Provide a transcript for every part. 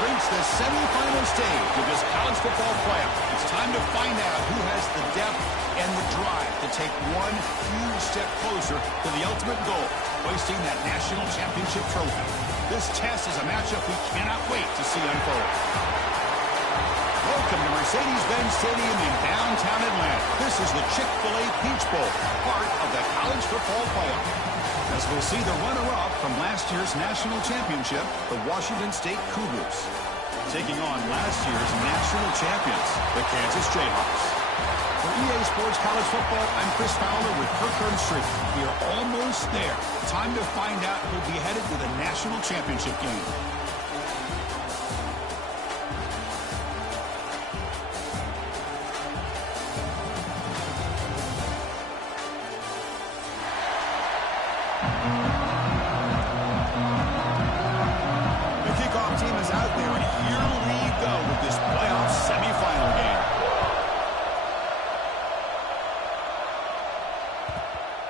reached the semifinal stage of this college football playoff. It's time to find out who has the depth and the drive to take one huge step closer to the ultimate goal, hoisting that national championship trophy. This test is a matchup we cannot wait to see unfold. Welcome to Mercedes-Benz Stadium in downtown Atlanta. This is the Chick-fil-A Peach Bowl, part of the college football playoff. As we'll see the runner-up from last year's national championship, the Washington State Cougars, taking on last year's national champions, the Kansas Jayhawks. For EA Sports College Football, I'm Chris Fowler with Kirk Herbstreit. We are almost there. Time to find out who'll be headed to the national championship game. The kickoff team is out there, and here we go with this playoff semifinal game.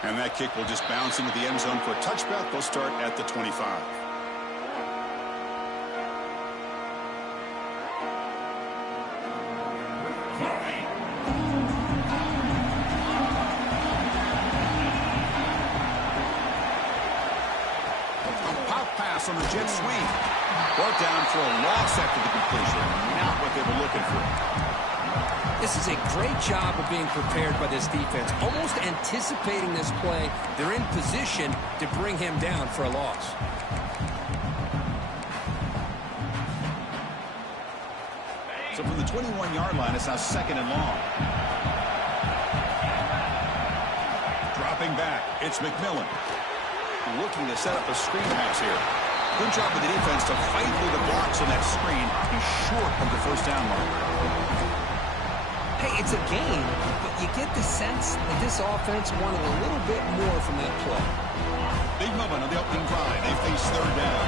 And that kick will just bounce into the end zone for a touchback. They'll start at the 25. On the jet sweep. Brought down for a loss after the completion. Not what they were looking for. This is a great job of being prepared by this defense. Almost anticipating this play. They're in position to bring him down for a loss. So from the 21-yard line, it's now second and long. Dropping back, it's McMillan. Looking to set up a screen pass here. Good job with the defense to fight through the blocks on that screen. He's short of the first down mark. Hey, it's a game, but you get the sense that this offense wanted a little bit more from that play. Big moment on the opening drive. They face third down.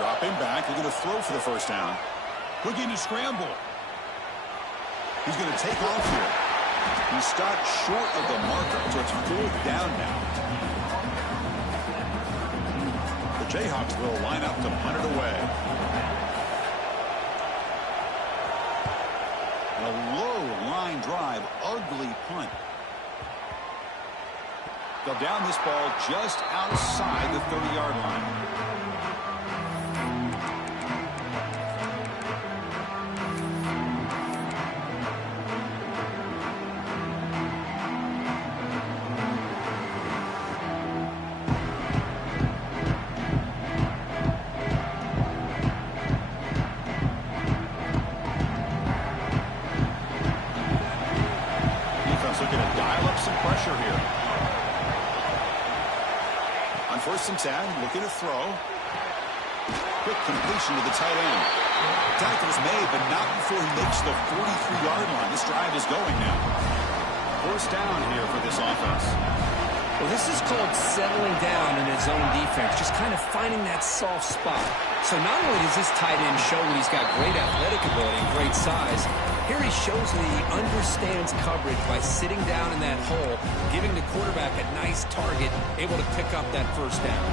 Dropping back. They're going to throw for the first down. Looking to scramble. He's going to take off here. He stopped short of the marker, so it's fourth down now. The Jayhawks will line up to punt it away. A low line drive, ugly punt. They'll down this ball just outside the 30-yard line. First and 10, looking to throw. Quick completion to the tight end. Tackle is made, but not before he makes the 43-yard line. This drive is going now. First down here for this offense. Well, this is called settling down in his own defense, just kind of finding that soft spot. So not only does this tight end show that he's got great athletic ability and great size, here he shows that he understands coverage by sitting down in that hole, giving the quarterback a nice target, able to pick up that first down.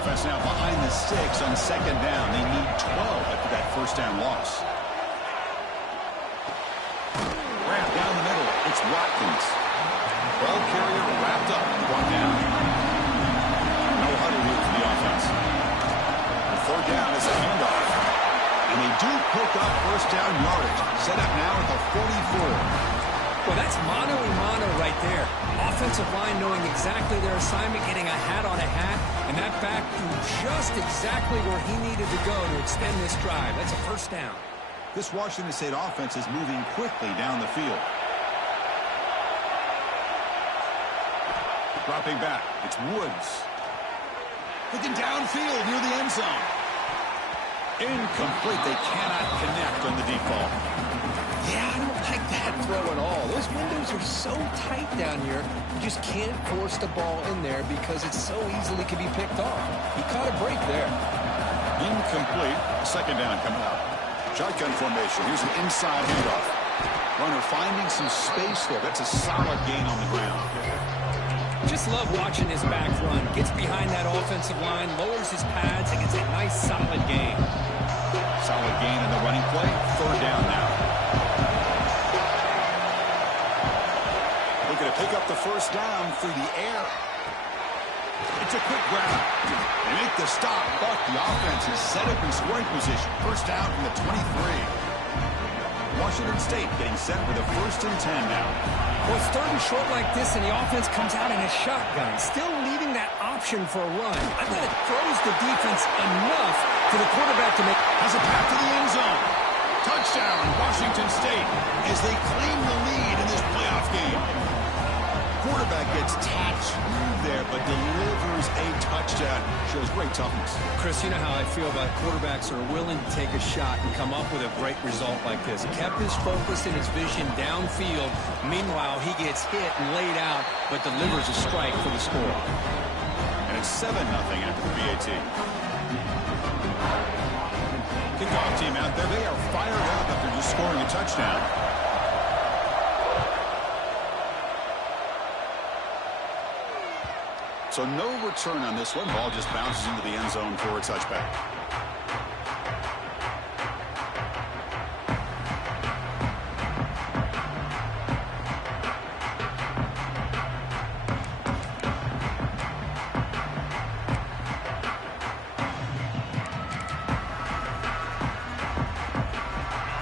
Offense now behind the sticks on second down. They need 12 after that first down loss. Wrap down the middle. It's Watkins. Ball carrier wrapped up. One down. No huddle here for the offense. The third down is a handoff. And they do pick up first down yardage. Set up now at the 44. Well, that's mano-a-mano right there. Offensive line knowing exactly their assignment, getting a hat on a hat, and that back threw just exactly where he needed to go to extend this drive. That's a first down. This Washington State offense is moving quickly down the field. Dropping back, it's Woods. Looking downfield near the end zone. Incomplete. They cannot connect on the deep ball. Yeah, I don't like that throw at all. Those windows are so tight down here, you just can't force the ball in there because it so easily can be picked off. He caught a break there. Incomplete. Second down coming up. Shotgun formation. Here's an inside handoff. Runner finding some space there. That's a solid gain on the ground. Just love watching his back run. Gets behind that offensive line, lowers his pads, and gets a nice, solid gain. Solid gain in the running play. Third down now. Looking to pick up the first down through the air. It's a quick grab. They make the stop, but the offense is set up in scoring position. First down from the 23. Washington State getting set with a 1st and 10 now. Well, it's 3rd and short like this, and the offense comes out in a shotgun, still leaving that option for a run. I thought it throws the defense enough for the quarterback to make... Has a path to the end zone. Touchdown, Washington State, as they claim the lead in this playoff game. Quarterback gets tapped through there, but delivers a touchdown. Shows great toughness. Chris, you know how I feel about quarterbacks who are willing to take a shot and come up with a great result like this. Kept his focus and his vision downfield. Meanwhile, he gets hit and laid out, but delivers a strike for the score. And it's 7-0 after the PAT. Kickoff team out there. They are fired up after just scoring a touchdown. So no return on this one. Ball just bounces into the end zone for a touchback.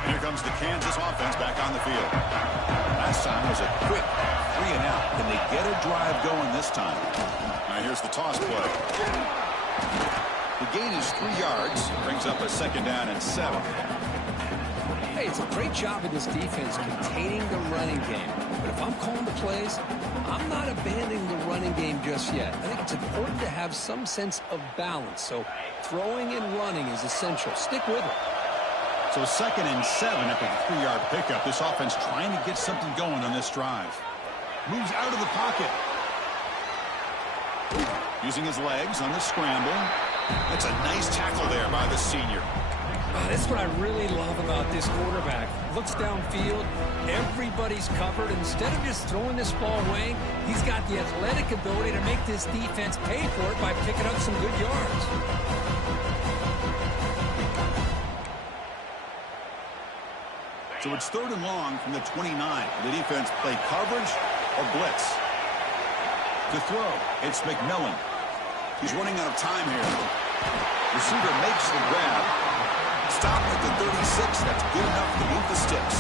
And here comes the Kansas offense back on the field. Last time was a quick 3-and-out. Can they get a drive going this time? Here's the toss play. The gain is 3 yards. Brings up a 2nd down and 7. Hey, it's a great job of this defense containing the running game. But if I'm calling the plays, I'm not abandoning the running game just yet. I think it's important to have some sense of balance. So throwing and running is essential. Stick with it. So 2nd and 7 after the 3-yard pickup. This offense trying to get something going on this drive. Moves out of the pocket. Using his legs on the scramble. That's a nice tackle there by the senior. That's what I really love about this quarterback. Looks downfield, everybody's covered. Instead of just throwing this ball away, he's got the athletic ability to make this defense pay for it by picking up some good yards. So it's 3rd and long from the 29. The defense play coverage or blitz. To throw, it's McMillan. He's running out of time here. Receiver makes the grab. Stop at the 36. That's good enough to move the sticks.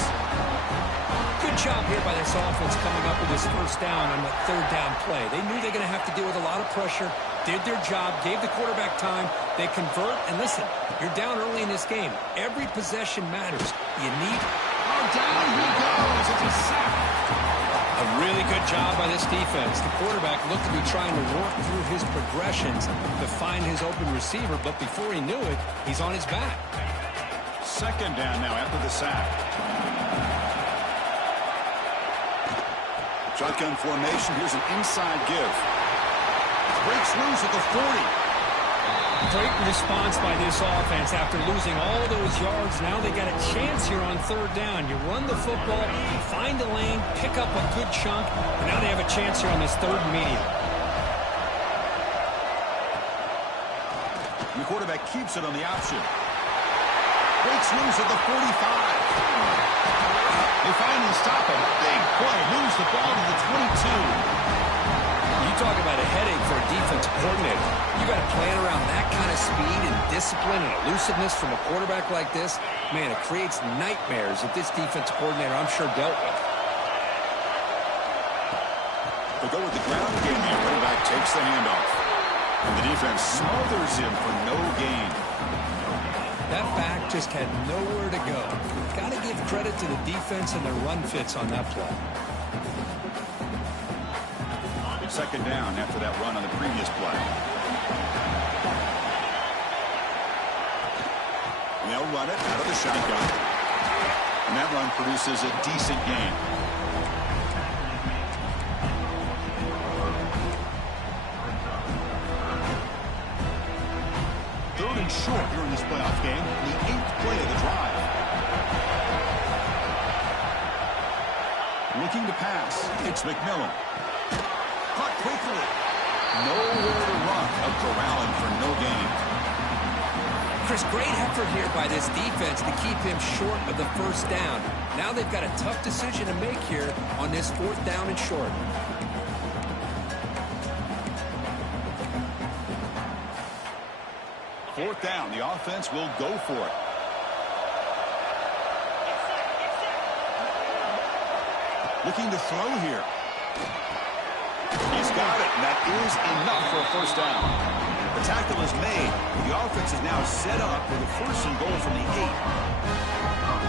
Good job here by this offense coming up with this 1st down on the 3rd down play. They knew they were going to have to deal with a lot of pressure, did their job, gave the quarterback time. They convert, and listen, you're down early in this game. Every possession matters. You need... Oh, down he goes. It's a sack. A really good job by this defense. The quarterback looked to be trying to work through his progressions to find his open receiver, but before he knew it, he's on his back. 2nd down now after the sack. Shotgun formation. Here's an inside give. Breaks loose at the 40. Great response by this offense after losing all those yards. Now they got a chance here on 3rd down. You run the football, you find a lane, pick up a good chunk, and now they have a chance here on this 3rd and medium. The quarterback keeps it on the option. Breaks loose at the 45. They finally stop him. Big play. Moves the ball to the 22. You talk about a headache for a defensive coordinator. You got to plan around that kind of speed and discipline and elusiveness from a quarterback like this. Man, it creates nightmares that this defensive coordinator, I'm sure, dealt with. They go with the ground game. The running back takes the handoff. And the defense smothers him for no gain. That back just had nowhere to go. Got to give credit to the defense and their run fits on that play. 2nd down after that run on the previous play. And they'll run it out of the shotgun. And that run produces a decent gain. Third and short here in this playoff game. The 8th play of the drive. Looking to pass. It's McMillan. Caught quickly. Chris, great effort here by this defense to keep him short of the first down. Now they've got a tough decision to make here on this 4th down and short. Fourth down, the offense will go for it. Looking to throw here. He's got it, and that is enough for a first down. The tackle is made. The offense is now set up with a 1st and goal from the 8.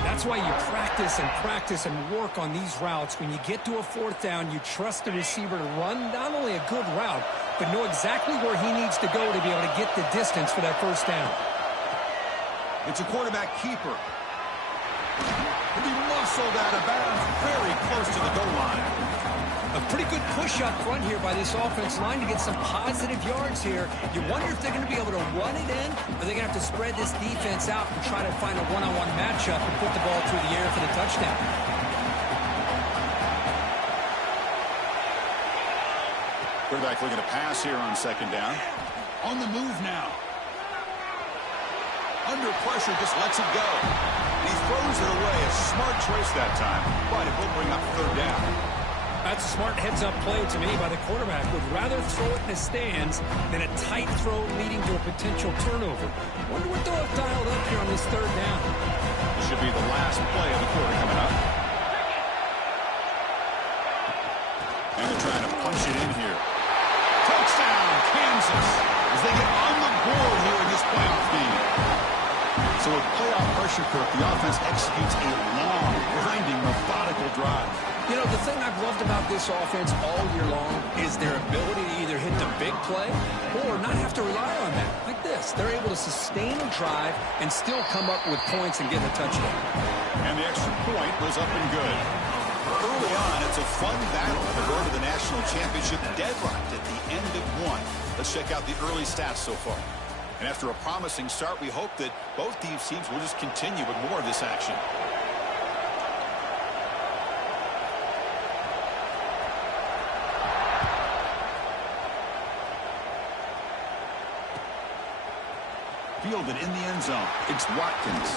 That's why you practice and work on these routes. When you get to a 4th down, you trust the receiver to run not only a good route, but know exactly where he needs to go to be able to get the distance for that 1st down. It's a quarterback keeper. He muscled out of bounds very close to the goal line. A pretty good push up front here by this offense line to get some positive yards here. You wonder if they're going to be able to run it in, or they're going to have to spread this defense out and try to find a one-on-one matchup and put the ball through the air for the touchdown. Quarterback looking to pass here on 2nd down. On the move now. Under pressure, just lets it go. He throws it away. A smart choice that time, but it will bring up 3rd down. That's a smart heads-up play to me by the quarterback. Would rather throw it in the stands than a tight throw leading to a potential turnover. Wonder what they'll have dialed up here on this 3rd down. This should be the last play of the quarter coming up. And they're trying to punch it in here. Touchdown, Kansas, as they get on the board here in this playoff game. So with playoff pressure, Kirk, the offense executes a long, grinding, methodical drive. You know, the thing I've loved about this offense all year long is their ability to either hit the big play or not have to rely on that. Like this. They're able to sustain a drive and still come up with points and get a touchdown. And the extra point was up and good. Early on, it's a fun battle on the road to the national championship, deadlocked at the end of 1. Let's check out the early stats so far. And after a promising start, we hope that both these teams will just continue with more of this action. Fielded in the end zone. It's Watkins.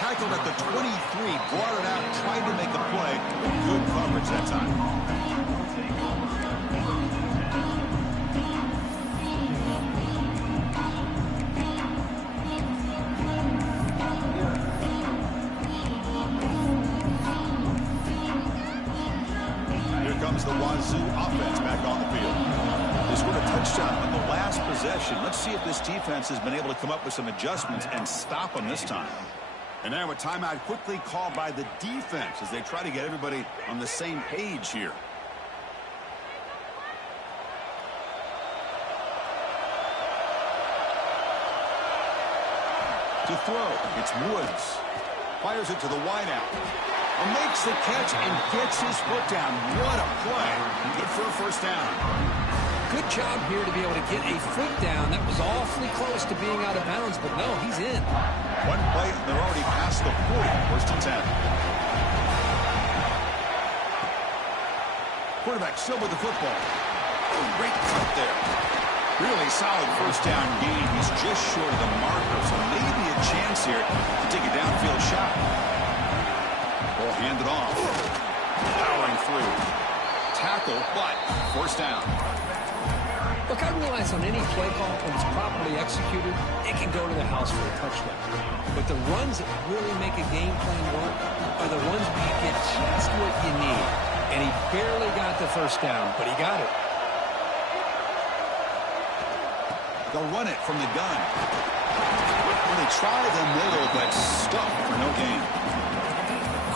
Tackled at the 23, brought it out, tried to make a play. Good coverage that time. Here comes the Wazoo offense back on the field. They scored a touchdown on the last possession. Let's see if this defense has been able to come up with some adjustments and stop them this time. And now a timeout quickly called by the defense as they try to get everybody on the same page here. To throw, it's Woods. Fires it to the wideout. Makes the catch and gets his foot down. What a play. Good for a 1st down. Good job here to be able to get a foot down. That was awfully close to being out of bounds, but no, he's in. One play, they're already past the 40. 1st and 10. Quarterback still with the football. Oh, great cut there. Really solid 1st down gain. He's just short of the marker, so maybe a chance here to take a downfield shot. Ball handed off. Powering through. Tackle, but 1st down. Look, I realize on any play call, when it's properly executed, it can go to the house for a touchdown. But the runs that really make a game plan work are the ones where you get just what you need. And he barely got the 1st down, but he got it. They'll run it from the gun. Well, they try the middle, but stuck for no gain.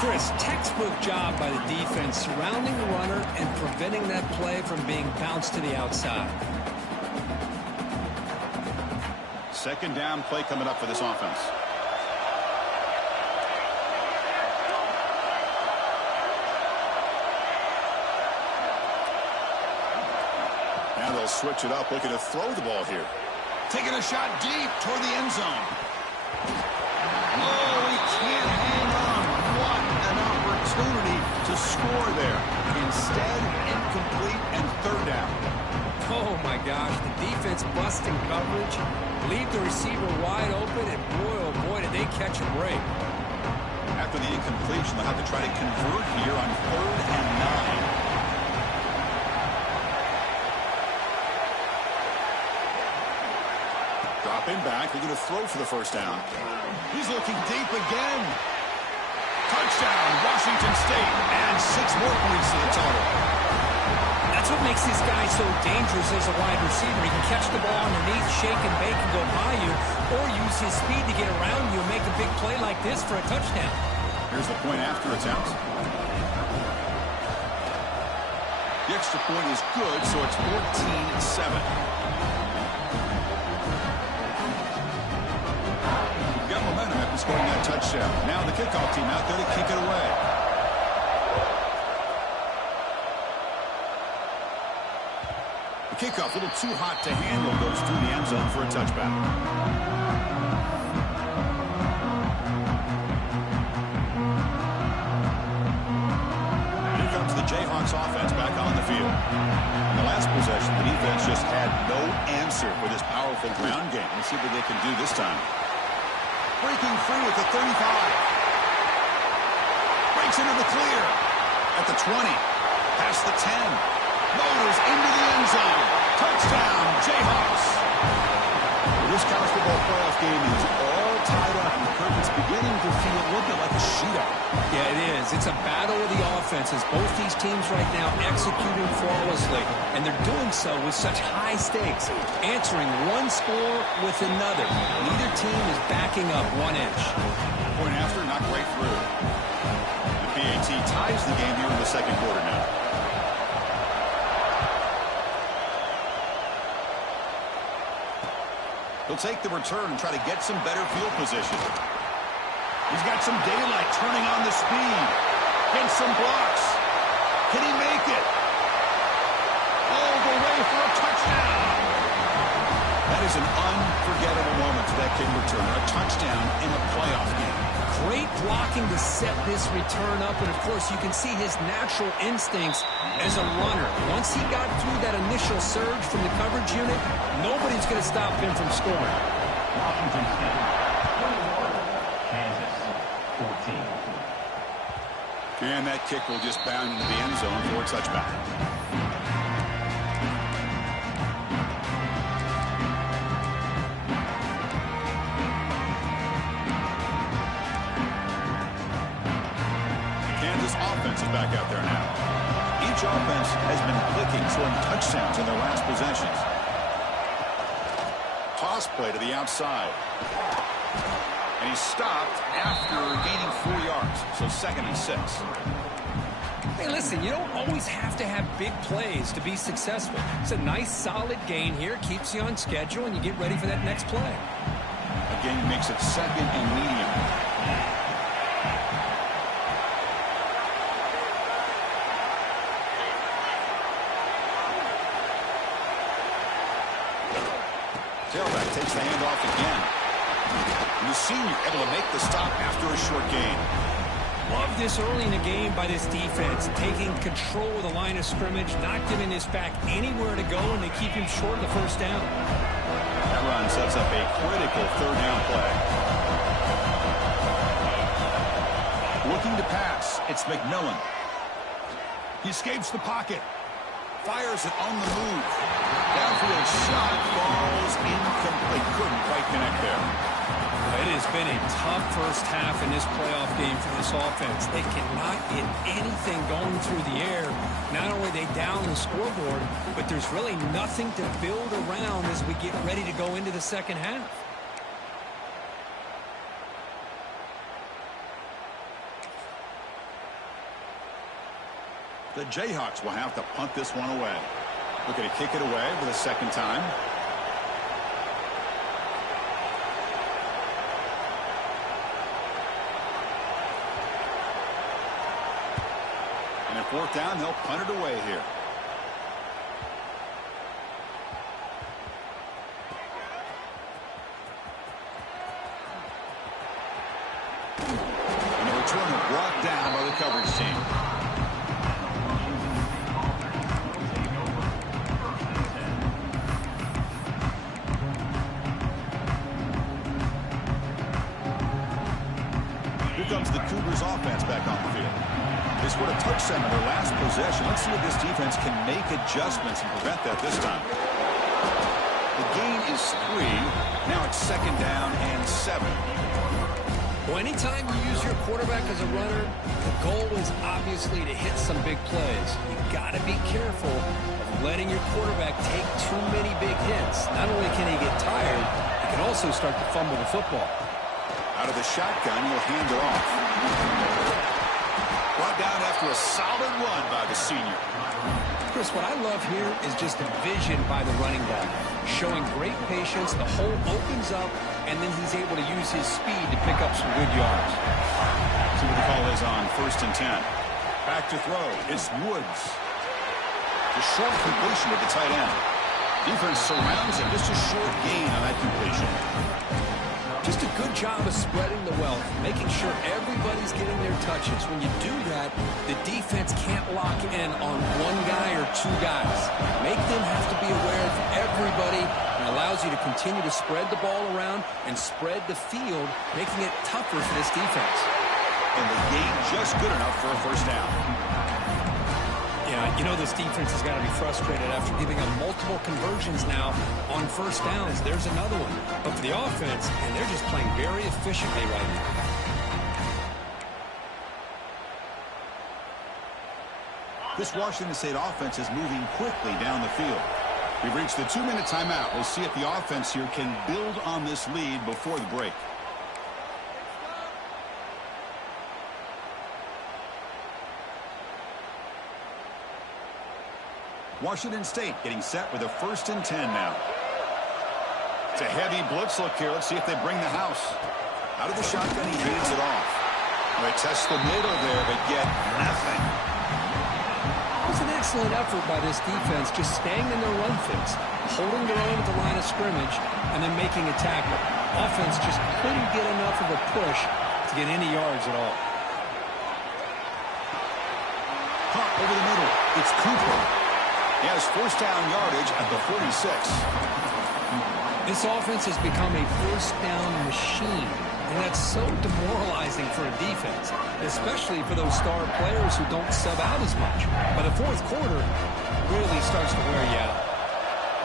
Chris, textbook job by the defense surrounding the runner and preventing that play from being bounced to the outside. 2nd down play coming up for this offense. Now they'll switch it up, looking to throw the ball here. Taking a shot deep toward the end zone. Oh, he can't hang on. What an opportunity to score there. Instead, incomplete and 3rd down. Oh, my gosh, the defense busting coverage, leave the receiver wide open, and boy, oh boy, did they catch a break. After the incompletion, they'll have to try to convert here on 3rd and 9. Dropping back, they're going to throw for the first down. He's looking deep again. Touchdown, Washington State, and 6 more points to the total. That's what makes this guy so dangerous as a wide receiver. He can catch the ball underneath, shake and bake, and go by you, or use his speed to get around you and make a big play like this for a touchdown. Here's the point after attempt. The extra point is good, so it's 14-7. Got momentum after scoring that touchdown. Now the kickoff team out there to kick it away. The kickoff a little too hot to handle, goes through the end zone for a touchback. Here comes the Jayhawks offense back on the field. In the last possession, the defense just had no answer for this powerful ground game. Let's see what they can do this time. Breaking free with the 35. Breaks into the clear. At the 20. Past the 10. Motors into the end zone. Touchdown, Jayhawks. This college football playoff game is all tied up. And Kirk, it's beginning to feel a little bit like a shootout. Yeah, it is. It's a battle of the offenses. Both these teams right now executing flawlessly, and they're doing so with such high stakes, answering one score with another. Neither team is backing up 1 inch. Point after, knocked right through. The PAT ties the game here in the second quarter now. He'll take the return and try to get some better field position. He's got some daylight turning on the speed. Gets some blocks. Can he make it? All the way for a touchdown. That is an unforgettable moment for that kick return. A touchdown in a playoff game. Great blocking to set this return up, and of course you can see his natural instincts as a runner. Once he got through that initial surge from the coverage unit, nobody's going to stop him from scoring. Washington State, 21, Kansas, 14. And that kick will just bound into the end zone for a touchback. Offense is back out there now. Each offense has been clicking, scoring touchdowns in their last possessions. Toss play to the outside. And he's stopped after gaining 4 yards. So 2nd and 6. Hey, listen, you don't always have to have big plays to be successful. It's a nice, solid gain here. Keeps you on schedule, and you get ready for that next play. Again, makes it 2nd and medium. Tailback takes the handoff again. And the senior able to make the stop after a short gain. Love this early in the game by this defense, taking control of the line of scrimmage, not giving this back anywhere to go, and they keep him short of the first down. That run sets up a critical 3rd down play. Looking to pass, it's McMillan. He escapes the pocket. Fires it on the move. Downfield shot falls incomplete. Couldn't quite connect there. It has been a tough first half in this playoff game for this offense. They cannot get anything going through the air. Not only are they down the scoreboard, but there's really nothing to build around as we get ready to go into the second half. The Jayhawks will have to punt this one away. Looking to kick it away for the 2nd time. And at 4th down, they'll punt it away here. And the return brought down by the coverage team. Chargers offense back on the field. They scored a touchdown in their last possession. Let's see if this defense can make adjustments and prevent that this time. The gain is 3. Now it's 2nd down and 7. Well, anytime you use your quarterback as a runner, the goal is obviously to hit some big plays. You've got to be careful of letting your quarterback take too many big hits. Not only can he get tired, he can also start to fumble the football. Out of the shotgun, he'll hand it off. Brought down after a solid run by the senior. Chris, what I love here is just a vision by the running back, showing great patience. The hole opens up, and then he's able to use his speed to pick up some good yards. See what the call is on 1st and 10. Back to throw. It's Woods. The short completion to the tight end. Defense surrounds him. Just a short gain on that completion. Just a good job of spreading the wealth, making sure everybody's getting their touches. When you do that, the defense can't lock in on one guy or 2 guys. Make them have to be aware of everybody, and allows you to continue to spread the ball around and spread the field, making it tougher for this defense. And the gain just good enough for a 1st down. Yeah, you know this defense has got to be frustrated after giving up multiple conversions now on 1st downs. There's another one. But for the offense, and they're just playing very efficiently right now. This Washington State offense is moving quickly down the field. We've reached the 2-minute timeout. We'll see if the offense here can build on this lead before the break. Washington State getting set with a 1st and 10 now. It's a heavy blitz look here. Let's see if they bring the house. Out of the shotgun, he hands it off. They test the middle there, but get nothing. It was an excellent effort by this defense, just staying in their run fits, holding their own at the line of scrimmage, and then making a tackle. Offense just couldn't get enough of a push to get any yards at all. Caught over the middle. It's Cooper. He has 1st down yardage at the 46. This offense has become a 1st down machine, and that's so demoralizing for a defense, especially for those star players who don't sub out as much. By the 4th quarter, really starts to wear you out.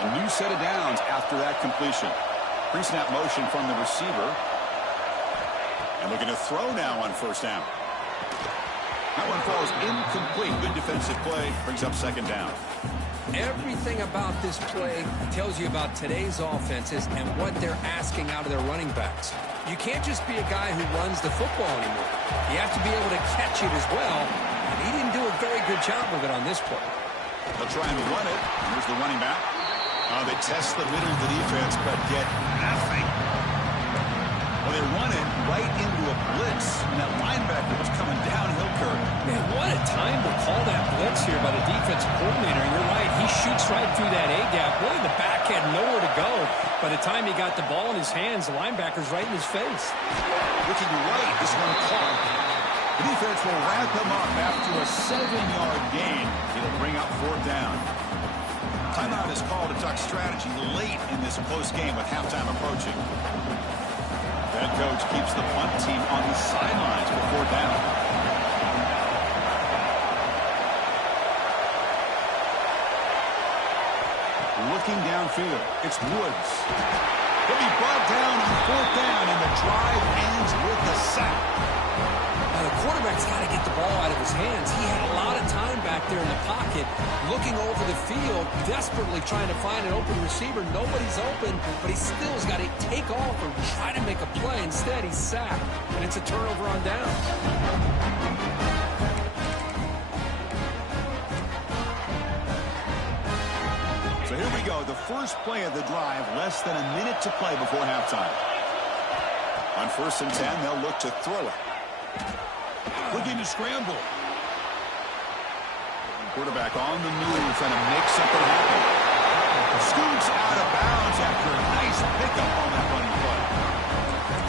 A new set of downs after that completion. Pre-snap motion from the receiver. And looking to throw now on 1st down. That one falls incomplete. Good defensive play. Brings up 2nd down. Everything about this play tells you about today's offenses and what they're asking out of their running backs. You can't just be a guy who runs the football anymore. You have to be able to catch it as well, and he didn't do a very good job of it on this play. They'll try and run it. Here's the running back. They test the middle of the defense, but get nothing. Well, they run it right into a blitz, and that linebacker was coming downhill curve. Man, what a time to call that blitz here by the defensive coordinator. You're right. He shoots right through that A-gap. Really, the back had nowhere to go. By the time he got the ball in his hands, the linebacker's right in his face. Looking right, this one caught. The defense will wrap him up after a 7-yard gain. It'll bring up 4th down. Timeout is called to talk strategy late in this close game with halftime approaching. Head coach keeps the punt team on the sidelines for 4th down. Looking downfield, it's Woods. He'll be brought down on 4th down, and the drive ends with a sack. Now, the quarterback's got to get the ball out of his hands. He had a lot of time back there in the pocket, looking over the field, desperately trying to find an open receiver. Nobody's open, but he still has got to take off or try to make a play. Instead, he's sacked, and it's a turnover on down. So here we go, the first play of the drive, less than a minute to play before halftime. On 1st and 10, they'll look to throw it. Looking to scramble. Quarterback on the move, trying to make something happen. Scoots out of bounds after a nice pickup on that running play.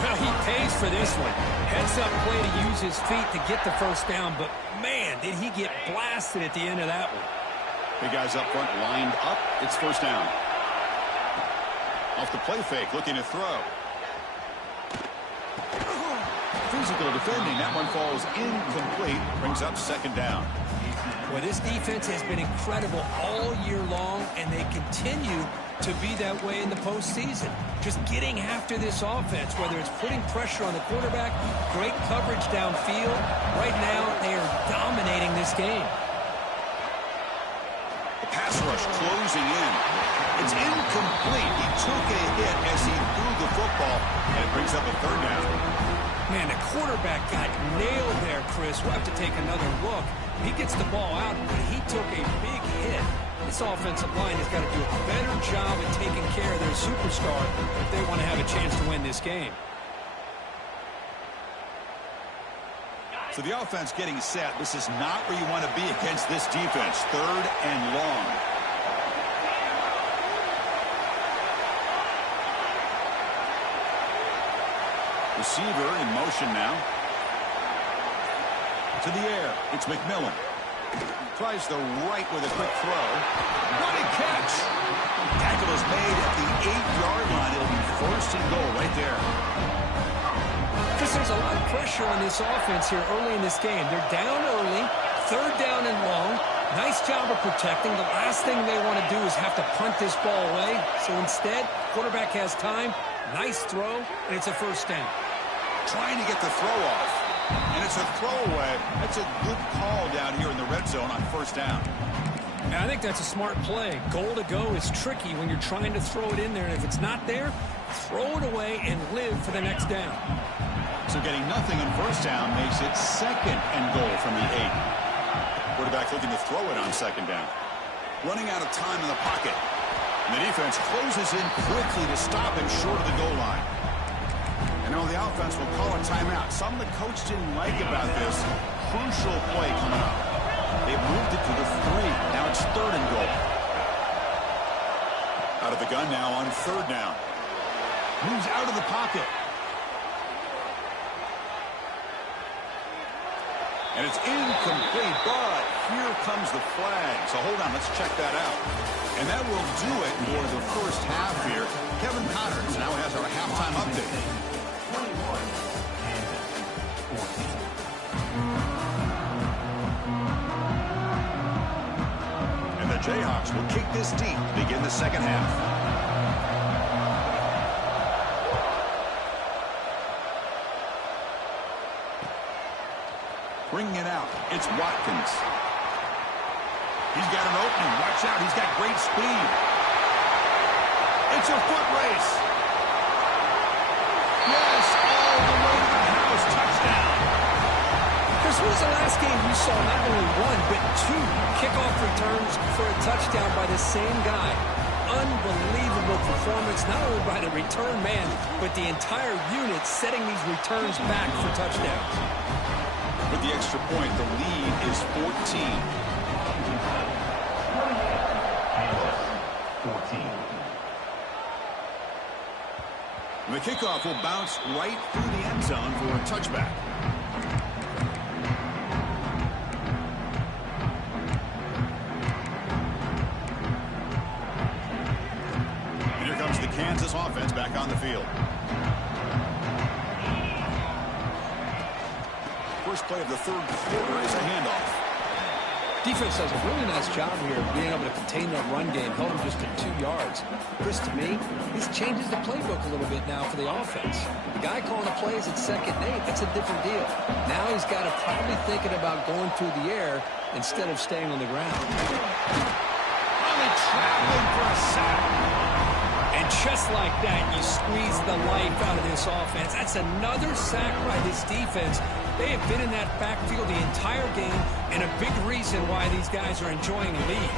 Well, he pays for this one. Heads-up play to use his feet to get the 1st down, but man, did he get blasted at the end of that one. Big guys up front lined up. It's 1st down. Off the play fake, looking to throw. physical defending. That one falls incomplete. Brings up second down. Well, this defense has been incredible all year long, and they continue to be that way in the postseason. Just getting after this offense, whether it's putting pressure on the quarterback, great coverage downfield. Right now, they are dominating this game. The pass rush closing in. It's incomplete. He took a hit as he threw the football, and it brings up a third down. Man, the quarterback got nailed there, Chris. We'll have to take another look. He gets the ball out, but he took a big hit. This offensive line has got to do a better job at taking care of their superstar if they want to have a chance to win this game. So the offense getting set. This is not where you want to be against this defense. Third and long. Receiver in motion now. To the air. It's McMillan. Tries the right with a quick throw. What a catch! Tackle is made at the 8-yard line. It'll be first and goal right there. Chris, there's a lot of pressure on this offense here early in this game. They're down early, third down and long. Nice job of protecting. The last thing they want to do is have to punt this ball away. So instead, quarterback has time. Nice throw, and it's a first down. Trying to get the throw off. And it's a throwaway. That's a good call down here in the red zone on first down. And I think that's a smart play. Goal to go is tricky when you're trying to throw it in there. And if it's not there, throw it away and live for the next down. So getting nothing on first down makes it second and goal from the 8. Quarterback looking to throw it on second down. Running out of time in the pocket. And the defense closes in quickly to stop him short of the goal line. And now the offense will call a timeout. Something the coach didn't like about this. Crucial play coming up. They moved it to the 3. Now it's third and goal. Out of the gun now on third down. Moves out of the pocket. And it's incomplete, but here comes the flag. So hold on, let's check that out. And that will do it for the first half here. Kevin Connors now has our halftime update. And the Jayhawks will kick this deep to begin the second half. Bringing it out, it's Watkins. He's got an opening. Watch out, he's got great speed. It's a foot race. Yes, all the way to the house. Touchdown. Chris, when was the last game you saw not only one, but 2 kickoff returns for a touchdown by the same guy? Unbelievable performance, not only by the return man, but the entire unit setting these returns back for touchdowns. With the extra point, the lead is 14. And the kickoff will bounce right through the end zone for a touchback. And here comes the Kansas offense back on the field. First play of the third quarter is a handoff. Defense does a really nice job here of being able to contain that run game, held him just at 2 yards. Chris, to me, this changes the playbook a little bit now for the offense. The guy calling the plays at 2nd and 8, that's a different deal. Now he's got to probably thinking about going through the air instead of staying on the ground. Only traveling for a sack. And just like that, you squeeze the life out of this offense. That's another sack by this defense. They have been in that backfield the entire game, and a big reason why these guys are enjoying the lead.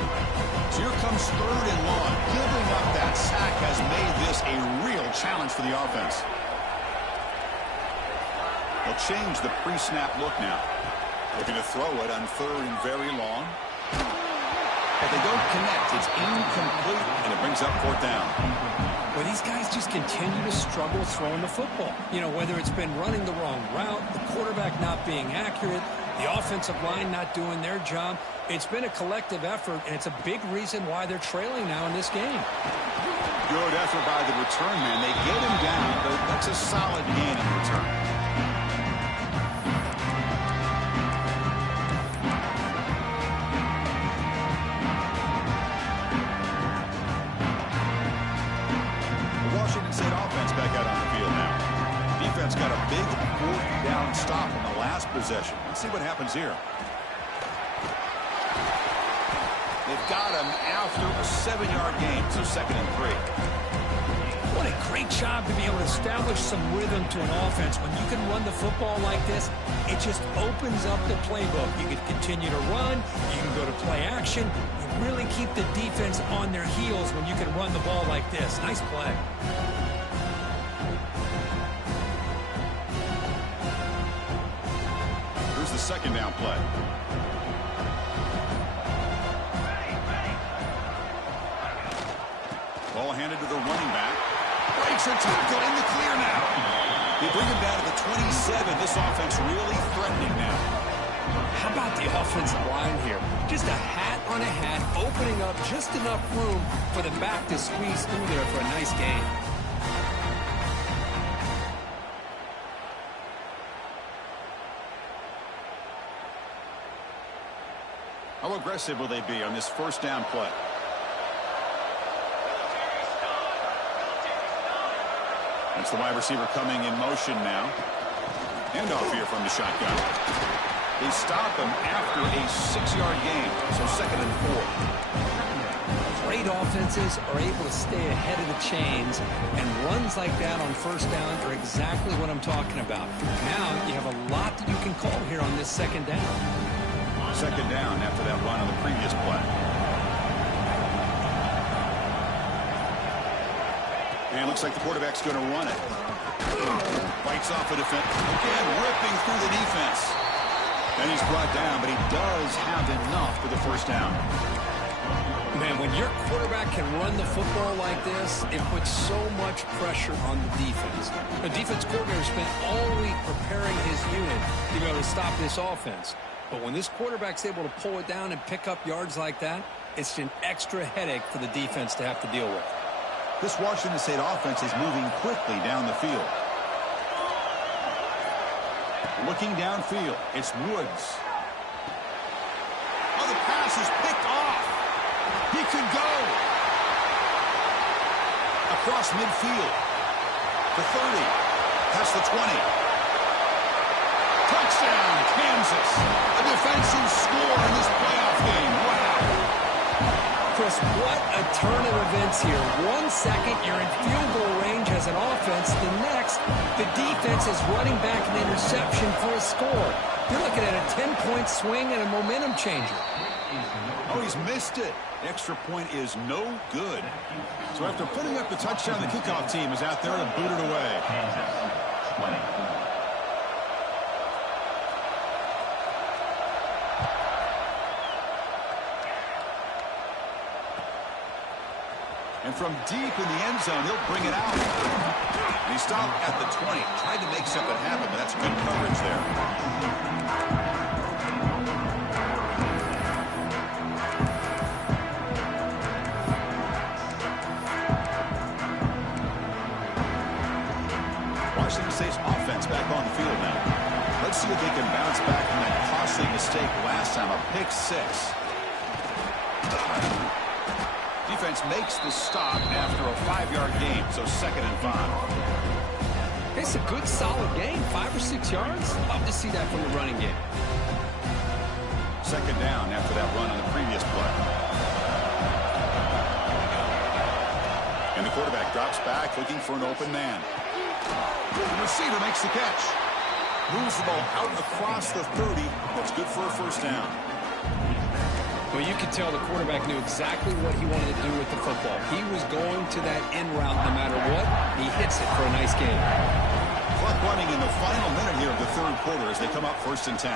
So here comes third and long. Giving up that sack has made this a real challenge for the offense. They'll change the pre-snap look now. Looking to throw it on third and very long. But they don't connect. It's incomplete, and it brings up fourth down. Well, these guys just continue to struggle throwing the football. You know, whether it's been running the wrong route, the quarterback not being accurate, the offensive line not doing their job. It's been a collective effort, and it's a big reason why they're trailing now in this game. Good effort by the return man. They get him down, but that's a solid gain in return. got a big fourth down stop in the last possession. Let's see what happens here. They've got him after a 7-yard gain, so 2nd and 3. What a great job to be able to establish some rhythm to an offense. When you can run the football like this, it just opens up the playbook. You can continue to run. You can go to play action. You really keep the defense on their heels when you can run the ball like this. Nice play. Here's the 2nd down play. Ball handed to the running back. Breaks a tackle in the clear now. They bring him down to the 27. This offense really threatening now. How about the offensive line here? Just a hat on a hat, opening up just enough room for the back to squeeze through there for a nice gain. How aggressive will they be on this 1st down play? That's the wide receiver coming in motion now. Handoff here from the shotgun. They stop him after a 6-yard gain, so 2nd and 4. Great offenses are able to stay ahead of the chains, and runs like that on 1st down are exactly what I'm talking about. Now you have a lot that you can call here on this 2nd down. 2nd down after that run on the previous play. And looks like the quarterback's going to run it. Fights off a defense. Again, ripping through the defense. And he's brought down, but he does have enough for the 1st down. Man, when your quarterback can run the football like this, it puts so much pressure on the defense. The defense coordinator spent all week preparing his unit to be able to stop this offense. But when this quarterback's able to pull it down and pick up yards like that, it's an extra headache for the defense to have to deal with. This Washington State offense is moving quickly down the field. Looking downfield, it's Woods. Oh, the pass is picked off. He could go. Across midfield. The 30. Past the 20. Touchdown, Kansas. A defensive score in this playoff game. Wow. Chris, what a turn of events here. 1 second, you're in field goal range as an offense. The next, the defense is running back an interception for a score. You're looking at a 10-point swing and a momentum changer. Oh, he's missed it. The extra point is no good. So after putting up the touchdown, the kickoff team is out there to boot it away. Kansas 20. And from deep in the end zone, he'll bring it out. And he stopped at the 20. Tried to make something happen, but that's good coverage there. Washington State's offense back on the field now. Let's see if they can bounce back from that costly mistake last time, a pick 6. Defense makes the stop after a 5-yard gain, so 2nd and 5. It's a good, solid gain, 5 or 6 yards. Love to see that from the running game. 2nd down after that run on the previous play. And the quarterback drops back, looking for an open man. The receiver makes the catch. Moves the ball out across the 30. That's good for a 1st down. Well, you could tell the quarterback knew exactly what he wanted to do with the football. He was going to that end route no matter what. He hits it for a nice gain. Clock running in the final minute here of the 3rd quarter as they come up 1st and 10.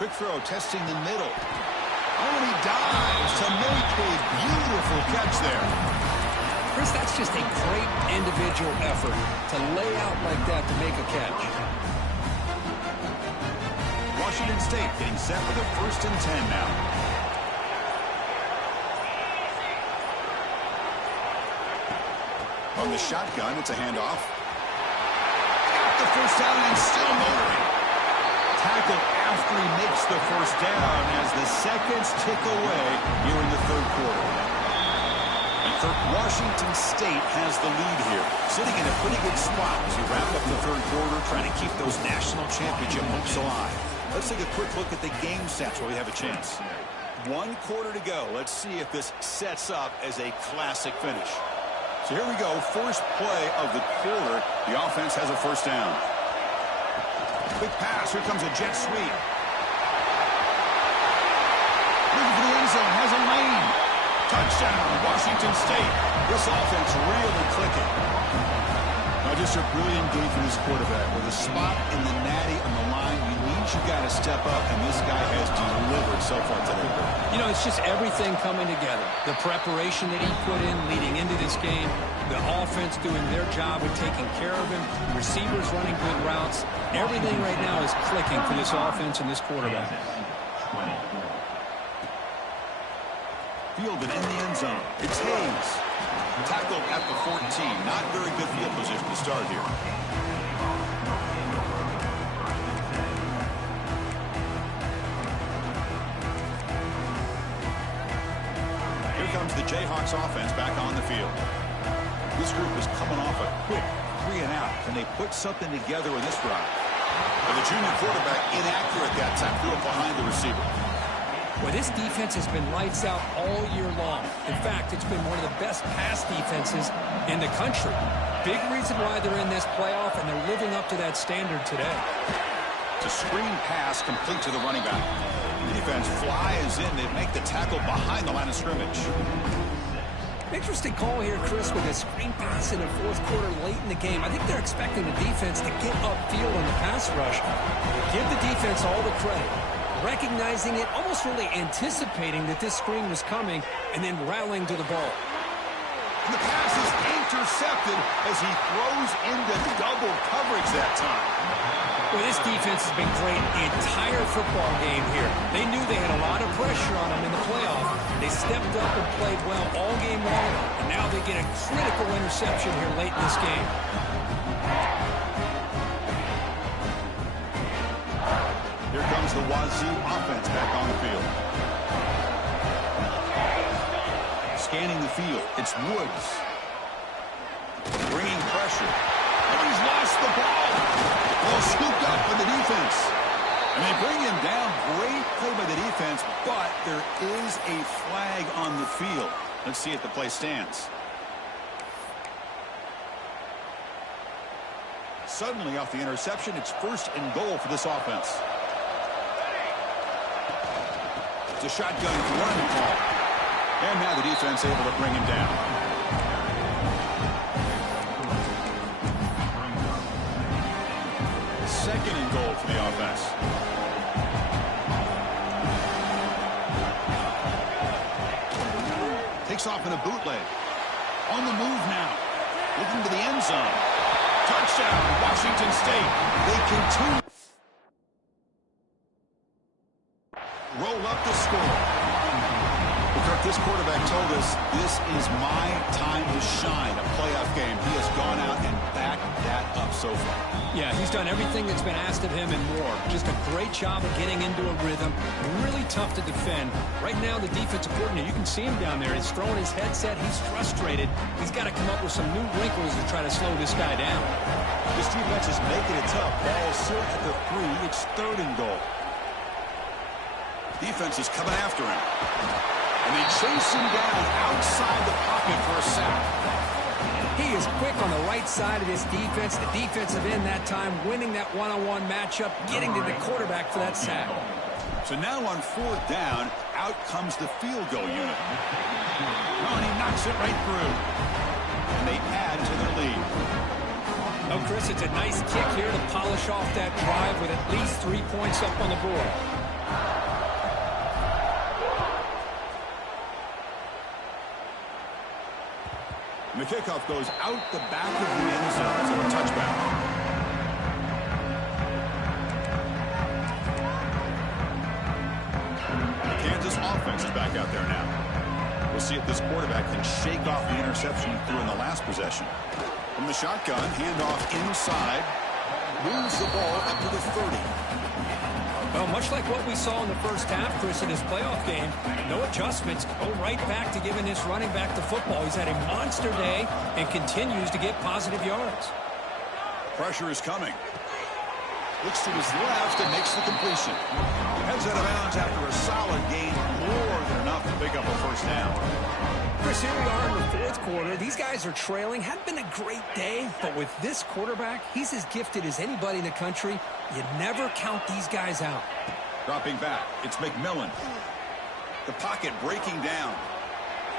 Quick throw, testing the middle. Oh, and he dives to make a beautiful catch there. Chris, that's just a great individual effort to lay out like that to make a catch. Washington State getting set for the 1st and 10 now. On the shotgun, it's a handoff. Got the 1st down and still motoring. Tackle after he makes the 1st down as the seconds tick away here in the 3rd quarter. And Washington State has the lead here, sitting in a pretty good spot as you wrap up the third quarter, trying to keep those national championship hopes alive. Let's take a quick look at the game stats while we have a chance. 1 quarter to go. Let's see if this sets up as a classic finish. So here we go. First play of the quarter. The offense has a first down. Quick pass. Here comes a jet sweep. Looking for the end zone. Has a lane. Touchdown, Washington State. This offense really clicking. Now just a brilliant game for this quarterback. With a spot in the natty on the line, you need you got to step up, and this guy has delivered so far today. You know, it's just everything coming together. The preparation that he put in leading into this game, the offense doing their job of taking care of him, the receivers running good routes. Everything right now is clicking for this offense and this quarterback. Fielded in the end zone. It's Hayes. Tackled at the 14. Not very good field position to start here. Here comes the Jayhawks offense back on the field. This group is coming off a quick 3 and out. Can they put something together in this drive? And the junior quarterback inaccurate that time. Threw it behind the receiver. Well, this defense has been lights out all year long. In fact, it's been one of the best pass defenses in the country. Big reason why they're in this playoff, and they're living up to that standard today. It's a screen pass complete to the running back. The defense flies in. They make the tackle behind the line of scrimmage. Interesting call here, Chris, with a screen pass in the fourth quarter late in the game. I think they're expecting the defense to get upfield on the pass rush. Give the defense all the credit. Recognizing it, almost really anticipating that this screen was coming, and then rallying to the ball. And the pass is intercepted as he throws into double coverage that time. Well, this defense has been great the entire football game here. They knew they had a lot of pressure on them in the playoff. They stepped up and played well all game long, and now they get a critical interception here late in this game. Here comes the Wazoo offense back on the field. Scanning the field, it's Woods. Bringing pressure. And he's lost the ball. Well, scooped up by the defense. And they bring him down. Great play by the defense, but there is a flag on the field. Let's see if the play stands. Suddenly, off the interception, it's 1st and goal for this offense. It's a shotgun running call. And now the defense able to bring him down. Second and goal for the offense. Takes off in a bootleg. On the move now. Looking to the end zone. Touchdown, Washington State. They continue. Roll up the score. Kirk, this quarterback told us this is my time to shine, a playoff game. He has gone out and backed that up so far. Yeah, he's done everything that's been asked of him and more. Just a great job of getting into a rhythm. Really tough to defend. Right now, the defensive coordinator, you can see him down there. He's throwing his headset. He's frustrated. He's got to come up with some new wrinkles to try to slow this guy down. This defense is making it tough. Ball still at the 3. It's 3rd and goal. Defense is coming after him. And they chase him down outside the pocket for a sack. He is quick on the right side of this defense. The defensive end that time winning that one-on-one matchup, getting to the quarterback for that sack. So now on 4th down, out comes the field goal unit. Oh, and he knocks it right through. And they add to their lead. Oh, Chris, it's a nice kick here to polish off that drive with at least 3 points up on the board. And the kickoff goes out the back of the end zone for a touchback. The Kansas offense is back out there now. We'll see if this quarterback can shake off the interception he threw in the last possession. From the shotgun, handoff inside. Moves the ball up to the 30. Well, much like what we saw in the first half, Chris, in his playoff game, no adjustments. Go right back to giving this running back the football. He's had a monster day and continues to get positive yards. Pressure is coming. Looks to his left and makes the completion. Heads out of bounds after a solid gain, more than enough to pick up a first down. Chris, here we are in the fourth quarter. These guys are trailing. Hadn't been a great day, but with this quarterback, he's as gifted as anybody in the country. You never count these guys out. Dropping back, it's McMillan. The pocket breaking down.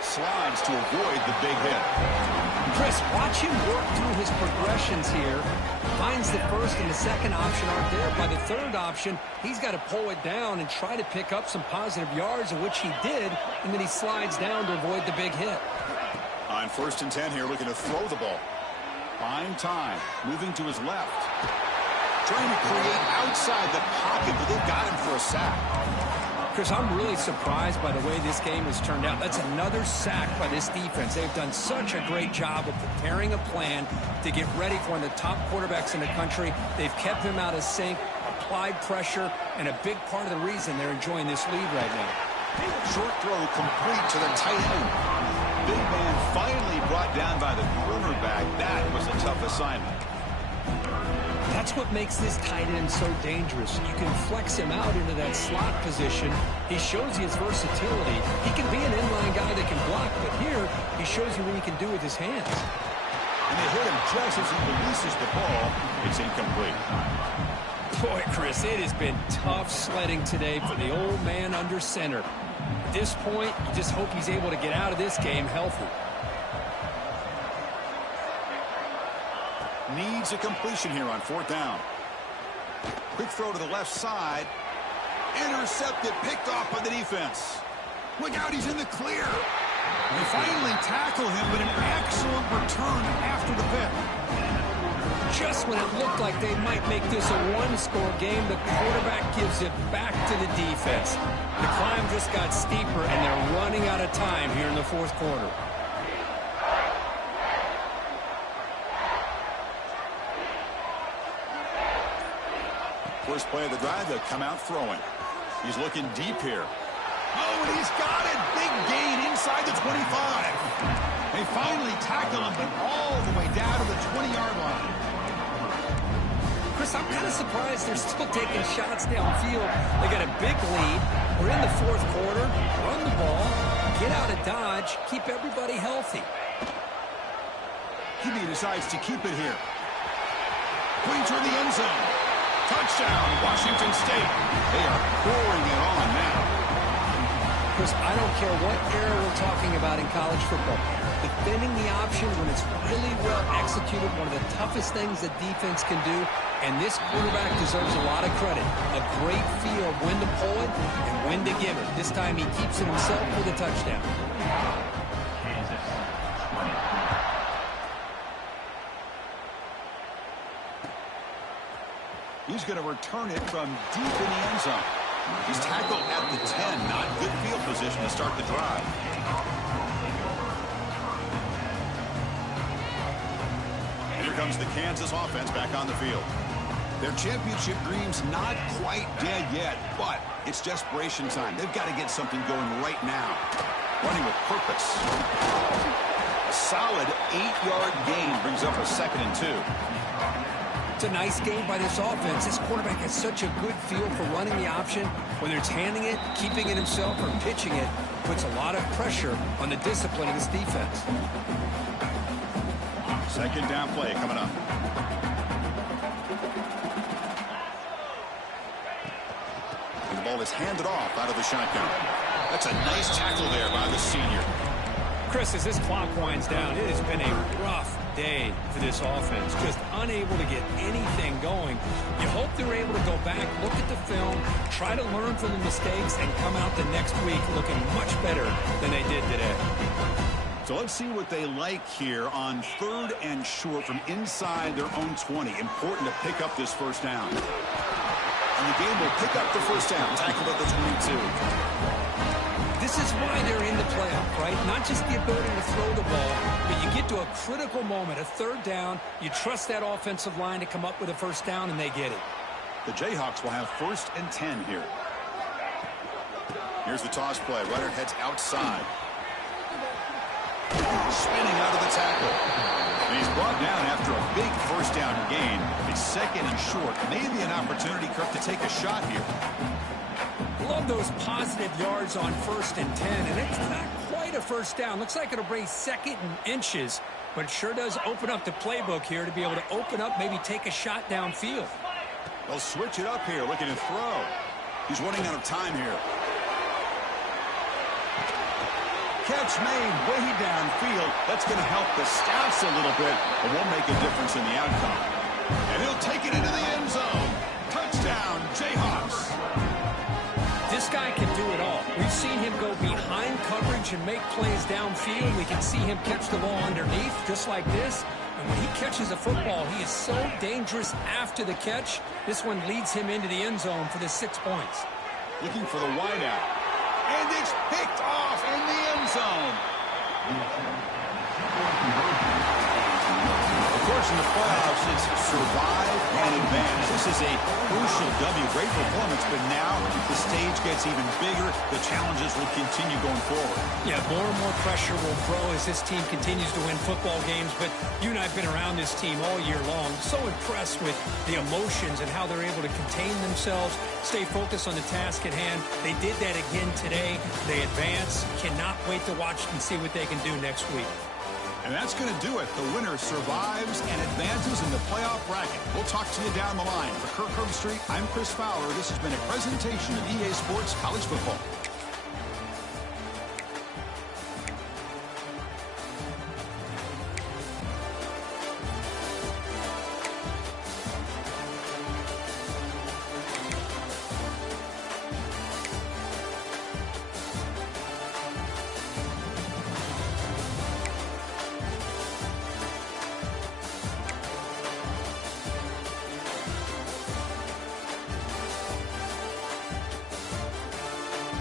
Slides to avoid the big hit. Chris, watch him work through his progressions here. Finds the first and the second option aren't there. By the third option, he's got to pull it down and try to pick up some positive yards, of which he did, and then he slides down to avoid the big hit. On 1st and 10 here, looking to throw the ball. Buying time, moving to his left. Trying to create outside the pocket, but they've got him for a sack. Chris, I'm really surprised by the way this game has turned out. That's another sack by this defense. They've done such a great job of preparing a plan to get ready for one of the top quarterbacks in the country. They've kept him out of sync, applied pressure, and a big part of the reason they're enjoying this lead right now. Short throw complete to the tight end. Big man finally brought down by the cornerback. That was a tough assignment. That's what makes this tight end so dangerous. You can flex him out into that slot position. He shows you his versatility. He can be an inline guy that can block, but here he shows you what he can do with his hands. And they hit him just as he releases the ball. It's incomplete. Boy, Chris, it has been tough sledding today for the old man under center. At this point, you just hope he's able to get out of this game healthy. Needs a completion here on 4th down. Quick throw to the left side. Intercepted, picked off by the defense. Look out, he's in the clear. They finally tackle him, but an excellent return after the pick. Just when it looked like they might make this a one-score game, the quarterback gives it back to the defense. The climb just got steeper, and they're running out of time here in the fourth quarter. First play of the drive, they'll come out throwing. He's looking deep here. Oh, and he's got it. Big gain inside the 25. They finally tackle him, but all the way down to the 20-yard line. Chris, I'm kind of surprised they're still taking shots downfield. They got a big lead. We're in the fourth quarter. Run the ball. Get out of Dodge. Keep everybody healthy. QB decides to keep it here. Pointer in the end zone. Touchdown, Washington State. They are pouring it on now. Chris, I don't care what era we're talking about in college football. Defending the option when it's really well executed, one of the toughest things that defense can do, and this quarterback deserves a lot of credit. A great feel of when to pull it and when to give it. This time he keeps it himself with a touchdown. Kansas, 20. He's going to return it from deep in the end zone. He's tackled at the 10. Not good field position to start the drive. And here comes the Kansas offense back on the field. Their championship dreams not quite dead yet, but it's desperation time. They've got to get something going right now. Running with purpose. A solid 8-yard gain brings up a 2nd and 2. It's a nice game by this offense. This quarterback has such a good feel for running the option. Whether it's handing it, keeping it himself, or pitching it, puts a lot of pressure on the discipline of this defense. 2nd down play coming up. And the ball is handed off out of the shotgun. That's a nice tackle there by the senior. Chris, as this clock winds down, it has been a rough day for this offense. Just unable to get anything going. You hope they're able to go back, look at the film, try to learn from the mistakes, and come out the next week looking much better than they did today. So let's see what they like here on 3rd and short from inside their own 20. Important to pick up this first down. And the game will pick up the first down, tackled at the 22. This is why they're in the playoff, right? Not just the ability to throw the ball, but you get to a critical moment, a 3rd down, you trust that offensive line to come up with a first down, and they get it. The Jayhawks will have 1st and 10 here. Here's the toss play. Runner heads outside. Spinning out of the tackle. And he's brought down after a big 1st down gain. It's 2nd and short. Maybe an opportunity, Kirk, to take a shot here. Love those positive yards on 1st and 10, and it's not quite a 1st down. Looks like it'll bring 2nd and inches, but it sure does open up the playbook here to be able to open up, maybe take a shot downfield. They'll switch it up here, looking to throw. He's running out of time here. Catch made way downfield. That's going to help the stats a little bit, but won't make a difference in the outcome. And he'll take it into the end zone. Touchdown, Jayhawks. This guy can do it all. We've seen him go behind coverage and make plays downfield. We can see him catch the ball underneath, just like this. And when he catches a football, he is so dangerous after the catch. This one leads him into the end zone for the 6 points. Looking for the wideout. And it's picked off in the end zone. Of course, in the playoffs, it's survive and advance. This is a crucial W. Great performance, but now the stage gets even bigger. The challenges will continue going forward. Yeah, more and more pressure will grow as this team continues to win football games, but you and I have been around this team all year long. So impressed with the emotions and how they're able to contain themselves, stay focused on the task at hand. They did that again today. They advance. Cannot wait to watch and see what they can do next week. And that's going to do it. The winner survives and advances in the playoff bracket. We'll talk to you down the line. For Kirk Herbstreit, I'm Chris Fowler. This has been a presentation of EA Sports College Football.